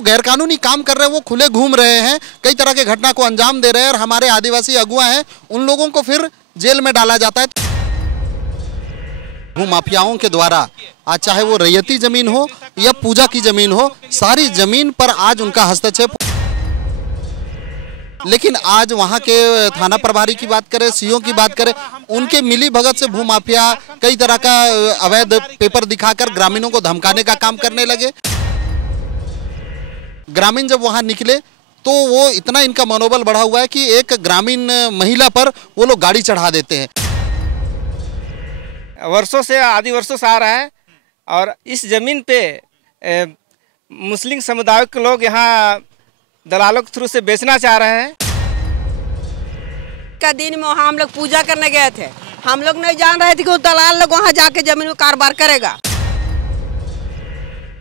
जो गैरकानूनी काम कर रहे हैं वो खुले घूम रहे हैं, कई तरह के घटना को अंजाम दे रहे हैं और हमारे आदिवासी अगुआ हैं उन लोगों को फिर जेल में डाला जाता है। भूमाफियाओं के द्वारा आज चाहे वो रैयती जमीन हो या पूजा की जमीन हो, सारी जमीन पर आज उनका हस्तक्षेप। लेकिन आज वहां के थाना प्रभारी की बात करें, सीओ की बात करें, उनके मिली भगत से भूमाफिया कई तरह का अवैध पेपर दिखाकर ग्रामीणों को धमकाने का काम करने लगे। ग्रामीण जब वहां निकले तो वो इतना इनका मनोबल बढ़ा हुआ है कि एक ग्रामीण महिला पर वो लोग गाड़ी चढ़ा देते हैं। वर्षों से, आदि वर्षों से आ रहा है और इस जमीन पे मुस्लिम समुदाय के लोग यहाँ दलालों के थ्रू से बेचना चाह रहे हैं। का दिन में वहाँ हम लोग पूजा करने गए थे, हम लोग नहीं जान रहे थे कि वो दलाल लोग वहाँ जाके जमीन में कारोबार करेगा।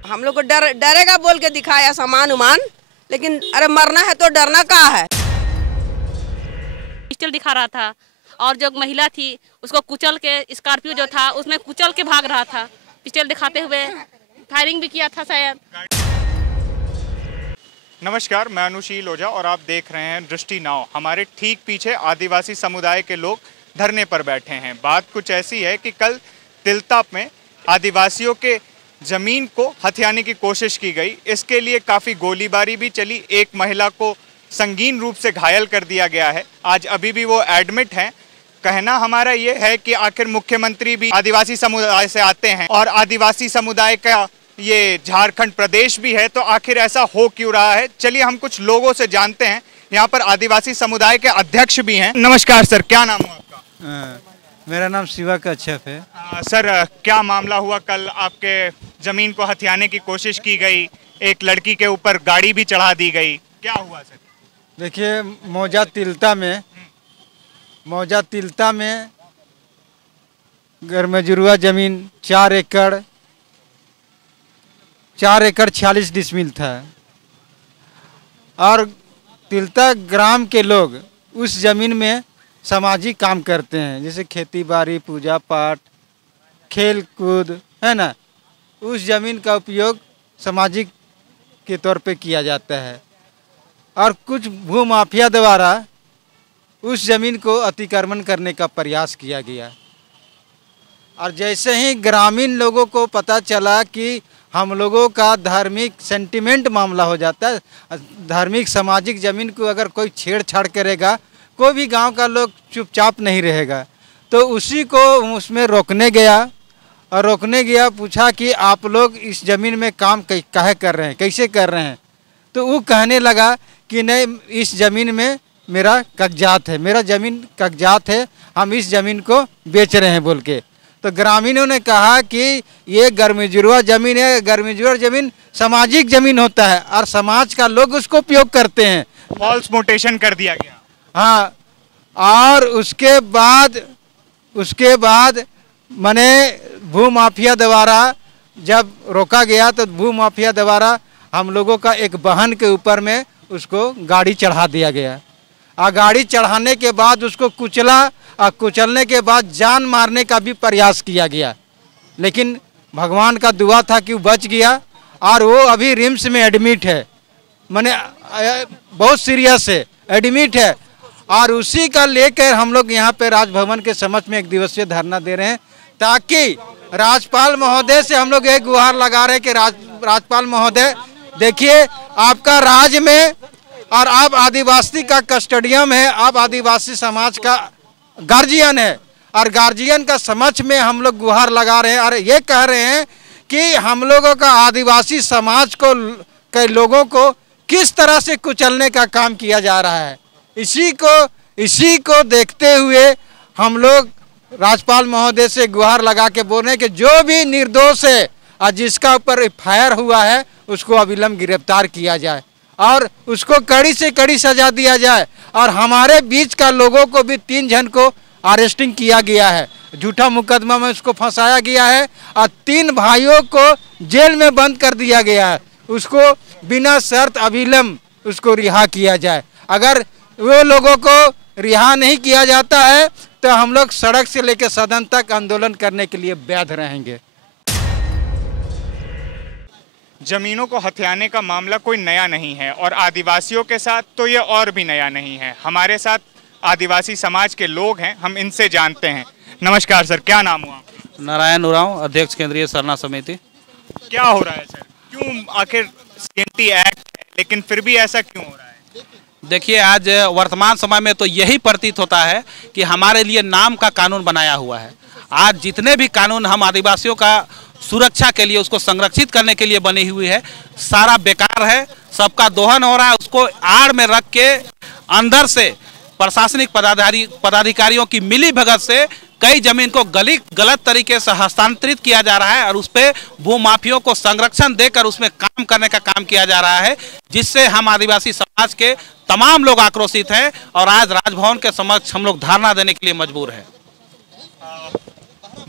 हम लोग को डरेगा बोल के दिखाया सामान उमान, लेकिन अरे मरना है तो डरना कहाँ है। पिस्टल दिखा रहा था और जो महिला थी उसको कुचल के, स्कॉर्पियो जो था उसमें कुचल के भाग रहा था, पिस्टल दिखाते हुए फायरिंग भी किया था शायद। नमस्कार, मैं अनुशील ओझा और आप देख रहे हैं दृष्टि नाव। हमारे ठीक पीछे आदिवासी समुदाय के लोग धरने पर बैठे हैं। बात कुछ ऐसी है कि कल तिलता में आदिवासियों के जमीन को हथियाने की कोशिश की गई, इसके लिए काफ़ी गोलीबारी भी चली, एक महिला को संगीन रूप से घायल कर दिया गया है। आज अभी भी वो एडमिट हैं। कहना हमारा ये है कि आखिर मुख्यमंत्री भी आदिवासी समुदाय से आते हैं और आदिवासी समुदाय का ये झारखंड प्रदेश भी है, तो आखिर ऐसा हो क्यों रहा है। चलिए हम कुछ लोगों से जानते हैं। यहाँ पर आदिवासी समुदाय के अध्यक्ष भी हैं। नमस्कार सर, क्या नाम है आपका? मेरा नाम शिवा कच्छप है। सर, क्या मामला हुआ? कल आपके जमीन को हथियाने की कोशिश की गई, एक लड़की के ऊपर गाड़ी भी चढ़ा दी गई, क्या हुआ सर? देखिए, मौजा तिलता में गरमजुरुआ जमीन 4 एकड़ 46 डिसमिल था और तिलता ग्राम के लोग उस जमीन में सामाजिक काम करते हैं, जैसे खेती बाड़ी, पूजा पाठ, खेल कूद, है ना। उस ज़मीन का उपयोग सामाजिक के तौर पे किया जाता है और कुछ भूमाफिया द्वारा उस ज़मीन को अतिक्रमण करने का प्रयास किया गया। और जैसे ही ग्रामीण लोगों को पता चला कि हम लोगों का धार्मिक सेंटिमेंट मामला हो जाता है, धार्मिक सामाजिक ज़मीन को अगर कोई छेड़छाड़ करेगा, कोई भी गांव का लोग चुपचाप नहीं रहेगा, तो उसी को उसमें रोकने गया और पूछा कि आप लोग इस ज़मीन में काम काहे कर रहे हैं, कैसे कर रहे हैं। तो वो कहने लगा कि नहीं, इस ज़मीन में मेरा कागजात है, मेरा ज़मीन कागजात है, हम इस ज़मीन को बेच रहे हैं बोल के। तो ग्रामीणों ने कहा कि ये गरमजुरुआ ज़मीन है, गरमजुरुआ ज़मीन सामाजिक ज़मीन होता है और समाज का लोग उसको उपयोग करते हैं। फॉल्स मोटेशन कर दिया गया। हाँ, और उसके बाद माने भूमाफिया द्वारा जब रोका गया तो भूमाफिया द्वारा हम लोगों का एक वाहन के ऊपर में उसको गाड़ी चढ़ा दिया गया और गाड़ी चढ़ाने के बाद उसको कुचला और कुचलने के बाद जान मारने का भी प्रयास किया गया, लेकिन भगवान का दुआ था कि वो बच गया और वो अभी रिम्स में एडमिट है, माने बहुत सीरियस है, एडमिट है। और उसी का लेकर हम लोग यहाँ पे राजभवन के समक्ष में 1 दिवसीय धरना दे रहे हैं, ताकि राज्यपाल महोदय से हम लोग एक गुहार लगा रहे हैं कि राज्यपाल महोदय देखिए, आपका राज्य में और आप आदिवासी का कस्टोडियन है, आप आदिवासी समाज का गार्जियन है और गार्जियन का समक्ष में हम लोग गुहार लगा रहे हैं और ये कह रहे हैं कि हम लोगों का आदिवासी समाज को के लोगों को किस तरह से कुचलने का काम किया जा रहा है। इसी को देखते हुए हम लोग राज्यपाल महोदय से गुहार लगा के बोल रहे हैं कि जो भी निर्दोष है और जिसका ऊपर एफआईआर हुआ है उसको अविलंब गिरफ्तार किया जाए और उसको कड़ी से कड़ी सजा दिया जाए। और हमारे बीच का लोगों को भी 3 जन को अरेस्टिंग किया गया है, झूठा मुकदमा में उसको फंसाया गया है और 3 भाइयों को जेल में बंद कर दिया गया है। उसको बिना शर्त अविलंब उसको रिहा किया जाए। अगर वो लोगों को रिहा नहीं किया जाता है तो हम लोग सड़क से लेकर सदन तक आंदोलन करने के लिए बाध्य रहेंगे। जमीनों को हथियाने का मामला कोई नया नहीं है और आदिवासियों के साथ तो ये और भी नया नहीं है। हमारे साथ आदिवासी समाज के लोग हैं, हम इनसे जानते हैं। नमस्कार सर, क्या नाम हुआ? नारायण उरांव, अध्यक्ष केंद्रीय सरना समिति। क्या हो रहा है सर? क्यों आखिर CNT एक्ट है लेकिन फिर भी ऐसा क्यों हो रहा है? देखिए, आज वर्तमान समय में तो यही प्रतीत होता है कि हमारे लिए नाम का कानून बनाया हुआ है। आज जितने भी कानून हम आदिवासियों का सुरक्षा के लिए, उसको संरक्षित करने के लिए बनी हुई है, सारा बेकार है, सबका दोहन हो रहा है। उसको आड़ में रख के अंदर से प्रशासनिक पदाधिकारियों की मिली भगत से कई जमीन को गलत तरीके से हस्तांतरित किया जा रहा है और उस पर भूमाफियों को संरक्षण देकर उसमें काम करने का काम किया जा रहा है, जिससे हम आदिवासी समाज के तमाम लोग आक्रोशित हैं और आज राजभवन के समक्ष हम लोग धरना देने के लिए मजबूर हैं।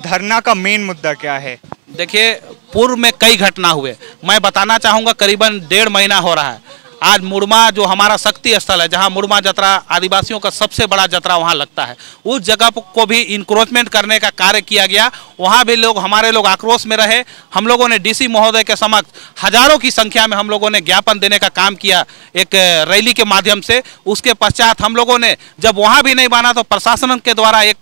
धरना का मेन मुद्दा क्या है? देखिए, पूर्व में कई घटना हुए, मैं बताना चाहूँगा। करीबन 1.5 महीना हो रहा है। आज मुड़मा जो हमारा शक्ति स्थल है, जहां मुड़मा जतरा आदिवासियों का सबसे बड़ा जतरा वहां लगता है, उस जगह को भी इंक्रोचमेंट करने का कार्य किया गया। वहां भी हमारे लोग आक्रोश में रहे। हम लोगों ने DC महोदय के समक्ष हजारों की संख्या में हम लोगों ने ज्ञापन देने का काम किया एक रैली के माध्यम से। उसके पश्चात हम लोगों ने जब वहाँ भी नहीं माना तो प्रशासन के द्वारा एक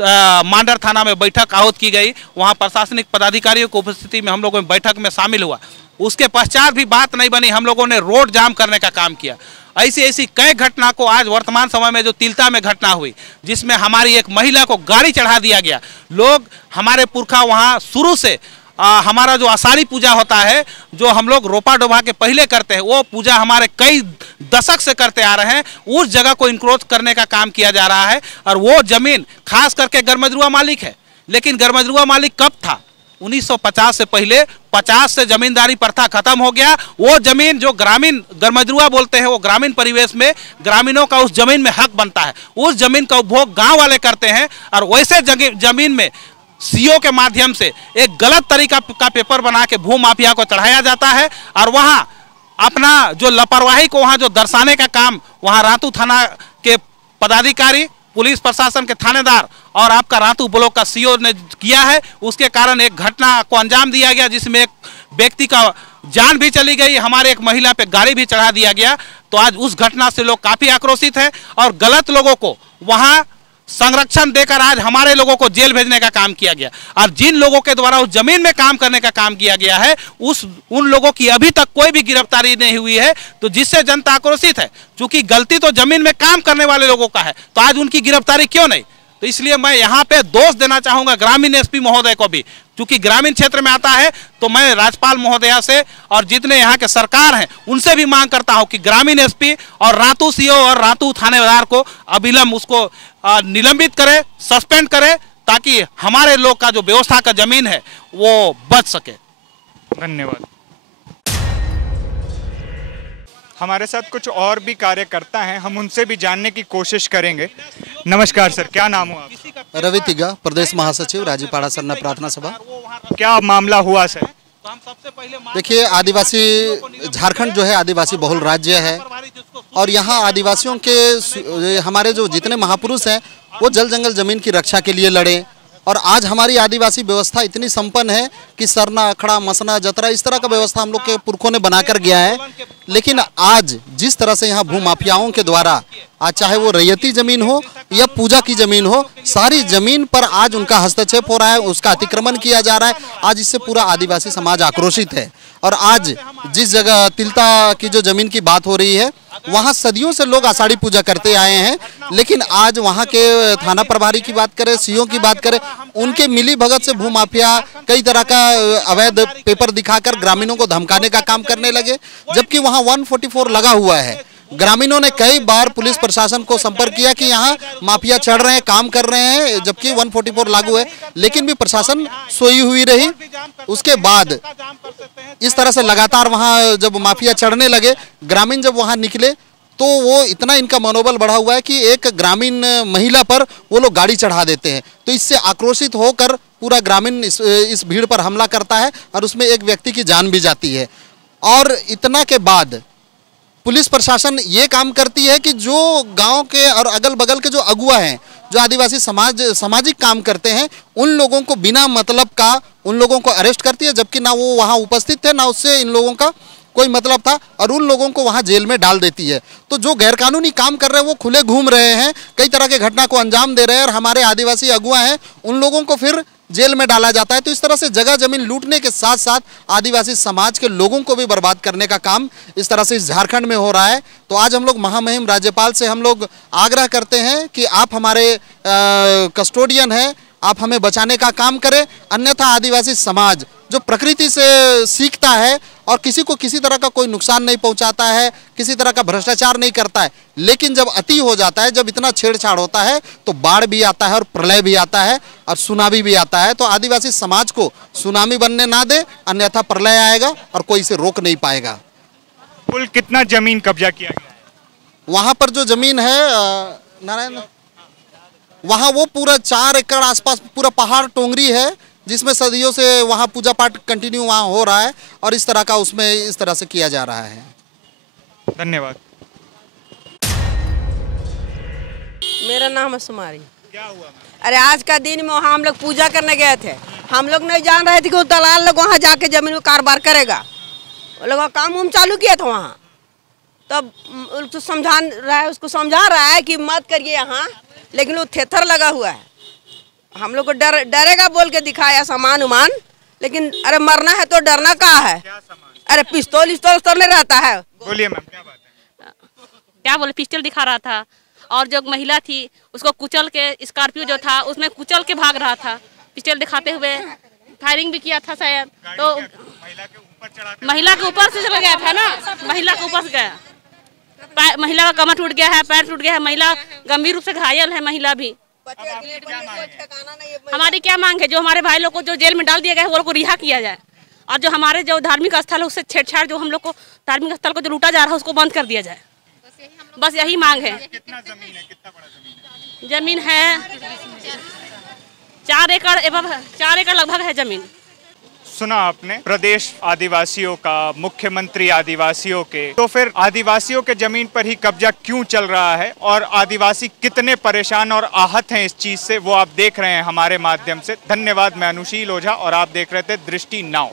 मांडर थाना में बैठक आहूत की गई। वहाँ प्रशासनिक पदाधिकारियों की उपस्थिति में हम लोगों ने बैठक में शामिल हुआ। उसके पश्चात भी बात नहीं बनी, हम लोगों ने रोड जाम करने का काम किया। ऐसी कई घटना को आज वर्तमान समय में जो तिलता में घटना हुई, जिसमें हमारी एक महिला को गाड़ी चढ़ा दिया गया। लोग, हमारे पुरखा वहाँ शुरू से हमारा जो आषाढ़ी पूजा होता है, जो हम लोग रोपा डोबा के पहले करते हैं, वो पूजा हमारे कई दशक से करते आ रहे हैं। उस जगह को इंक्रोच करने का काम किया जा रहा है और वो जमीन खास करके गरमजरुआ मालिक है। लेकिन गरमजरुआ मालिक कब था? 1950 से पहले 50 से जमींदारी प्रथा खत्म हो गया। वो जमीन जो ग्रामीण गरमजरुआ बोलते हैं, वो ग्रामीण परिवेश में ग्रामीणों का उस जमीन में हक बनता है। उस जमीन का उपभोग गांव वाले करते हैं और वैसे जमीन में CO के माध्यम से एक गलत तरीका का पेपर बना के भू माफिया को चढ़ाया जाता है और वहाँ अपना जो लापरवाही को वहाँ जो दर्शाने का काम वहाँ रातू थाना के पदाधिकारी, पुलिस प्रशासन के थानेदार और आपका रातू ब्लॉक का CO ने किया है। उसके कारण एक घटना को अंजाम दिया गया जिसमें एक व्यक्ति का जान भी चली गई, हमारे एक महिला पे गाड़ी भी चढ़ा दिया गया। तो आज उस घटना से लोग काफ़ी आक्रोशित हैं और गलत लोगों को वहाँ संरक्षण देकर आज हमारे लोगों को जेल भेजने का काम किया गया। और जिन लोगों के द्वारा उस जमीन में काम करने का काम किया गया है, उन लोगों की अभी तक कोई भी गिरफ्तारी नहीं हुई है, तो जिससे जनता आक्रोशित है। क्योंकि गलती तो जमीन में काम करने वाले लोगों का है, तो आज उनकी गिरफ्तारी क्यों नहीं? तो इसलिए मैं यहाँ पे दोष देना चाहूँगा ग्रामीण SP महोदय को भी, क्योंकि ग्रामीण क्षेत्र में आता है। तो मैं राज्यपाल महोदया से और जितने यहाँ के सरकार हैं उनसे भी मांग करता हूँ कि ग्रामीण SP और रातू CO और रातू थानेदार को अविलंब उसको निलंबित करे, सस्पेंड करे, ताकि हमारे लोग का जो व्यवस्था का जमीन है वो बच सके। धन्यवाद। हमारे साथ कुछ और भी कार्यकर्ता हैं, हम उनसे भी जानने की कोशिश करेंगे। नमस्कार सर, क्या नाम हुआ? रवि तिग्गा, प्रदेश महासचिव, राजीपाड़ा सरना प्रार्थना सभा। क्या मामला हुआ सर? देखिए, आदिवासी झारखंड जो है आदिवासी बहुल राज्य है और यहाँ आदिवासियों के हमारे जो जितने महापुरुष हैं वो जल जंगल जमीन की रक्षा के लिए लड़े। और आज हमारी आदिवासी व्यवस्था इतनी संपन्न है कि सरना, अखड़ा, मसना, जतरा, इस तरह का व्यवस्था हम लोग के पुरखों ने बनाकर गया है। लेकिन आज जिस तरह से यहाँ भूमाफियाओं के द्वारा, आज चाहे वो रैयती जमीन हो या पूजा की जमीन हो, सारी जमीन पर आज उनका हस्तक्षेप हो रहा है, उसका अतिक्रमण किया जा रहा है। आज इससे पूरा आदिवासी समाज आक्रोशित है। और आज जिस जगह तिलता की जो जमीन की बात हो रही है, वहाँ सदियों से लोग आषाढ़ी पूजा करते आए हैं। लेकिन आज वहाँ के थाना प्रभारी की बात करें, CO की बात करें, उनके मिली भगत से भूमाफिया कई तरह का अवैध पेपर दिखाकर ग्रामीणों को धमकाने का काम करने लगे, जबकि वहाँ 144 लगा हुआ है। ग्रामीणों ने कई बार पुलिस प्रशासन को संपर्क किया कि यहाँ माफिया चढ़ रहे हैं, काम कर रहे हैं, जबकि 144 लागू है, लेकिन भी प्रशासन सोई हुई रही। उसके बाद इस तरह से लगातार वहाँ जब माफिया चढ़ने लगे, ग्रामीण जब वहाँ निकले तो वो इतना इनका मनोबल बढ़ा हुआ है कि एक ग्रामीण महिला पर वो लोग गाड़ी चढ़ा देते हैं। तो इससे आक्रोशित होकर पूरा ग्रामीण इस भीड़ पर हमला करता है और उसमें एक व्यक्ति की जान भी जाती है। और इतना के बाद पुलिस प्रशासन ये काम करती है कि जो गांव के और अगल बगल के जो अगुआ हैं, जो आदिवासी सामाजिक काम करते हैं उन लोगों को बिना मतलब का उन लोगों को अरेस्ट करती है, जबकि ना वो वहाँ उपस्थित थे ना उससे इन लोगों का कोई मतलब था, और उन लोगों को वहाँ जेल में डाल देती है। तो जो गैरकानूनी काम कर रहे हैं वो खुले घूम रहे हैं, कई तरह के घटना को अंजाम दे रहे हैं, और हमारे आदिवासी अगुआ हैं उन लोगों को फिर जेल में डाला जाता है। तो इस तरह से जगह जमीन लूटने के साथ साथ आदिवासी समाज के लोगों को भी बर्बाद करने का काम इस तरह से इस झारखंड में हो रहा है। तो आज हम लोग महामहिम राज्यपाल से हम लोग आग्रह करते हैं कि आप हमारे कस्टोडियन हैं, आप हमें बचाने का काम करें, अन्यथा आदिवासी समाज जो प्रकृति से सीखता है और किसी को किसी तरह का कोई नुकसान नहीं पहुंचाता है, किसी तरह का भ्रष्टाचार नहीं करता है, लेकिन जब अति हो जाता है, जब इतना छेड़छाड़ होता है तो बाढ़ भी आता है और प्रलय भी आता है और सुनामी भी आता है। तो आदिवासी समाज को सुनामी बनने ना दे, अन्यथा प्रलय आएगा और कोई इसे रोक नहीं पाएगा। कुल कितना जमीन कब्जा किया गया है? वहाँ पर जो जमीन है नारायण, वहाँ वो पूरा 4 एकड़ आसपास पूरा पहाड़ टोंगरी है, जिसमें सदियों से वहाँ पूजा पाठ कंटिन्यू वहाँ हो रहा है और इस तरह का उसमें इस तरह से किया जा रहा है। धन्यवाद। मेरा नाम है सुमारी। क्या हुआ? अरे आज का दिन में वहाँ हम लोग पूजा करने गए थे। हम लोग नहीं जान रहे थे कि वो दलाल लोग वहाँ जाके जमीन में कारोबार करेगा। वो लोग काम उम चालू किया था वहाँ, तब उसको उसको समझा रहा है कि मत करिए यहाँ, लेकिन वो थेथर लगा हुआ है। हम लोग को डरेगा बोल के दिखाया सामान उमान, लेकिन अरे मरना है तो डरना कहाँ है? अरे पिस्तौल नहीं रहता है। बोलिए मैम, क्या बात है? क्या बोले, पिस्टल दिखा रहा था और जो महिला थी उसको कुचल के, स्कॉर्पियो जो था उसमें कुचल के भाग रहा था, पिस्टल दिखाते हुए फायरिंग भी किया था शायद। तो महिला के ऊपर से चला गया था ना, महिला के ऊपर से गया, महिला का कमर टूट गया है, पैर टूट गया है, महिला गंभीर रूप से घायल है, महिला भी। हमारी क्या मांग है, जो हमारे भाई लोग को जो जेल में डाल दिया गया है वो लोग को रिहा किया जाए, और जो हमारे जो धार्मिक स्थल है उससे छेड़छाड़, जो हम लोग को धार्मिक स्थल को जो लूटा जा रहा है उसको बंद कर दिया जाए। बस यही मांग है। कितना जमीन है? कितना बड़ा जमीन है? जमीन है 4 एकड़ एवं 4 एकड़ लगभग है जमीन। सुना आपने प्रदेश आदिवासियों का, मुख्यमंत्री आदिवासियों के, तो फिर आदिवासियों के जमीन पर ही कब्जा क्यों चल रहा है और आदिवासी कितने परेशान और आहत हैं इस चीज से, वो आप देख रहे हैं हमारे माध्यम से। धन्यवाद। मैं अनुशील ओझा और आप देख रहे थे दृष्टि नाउ।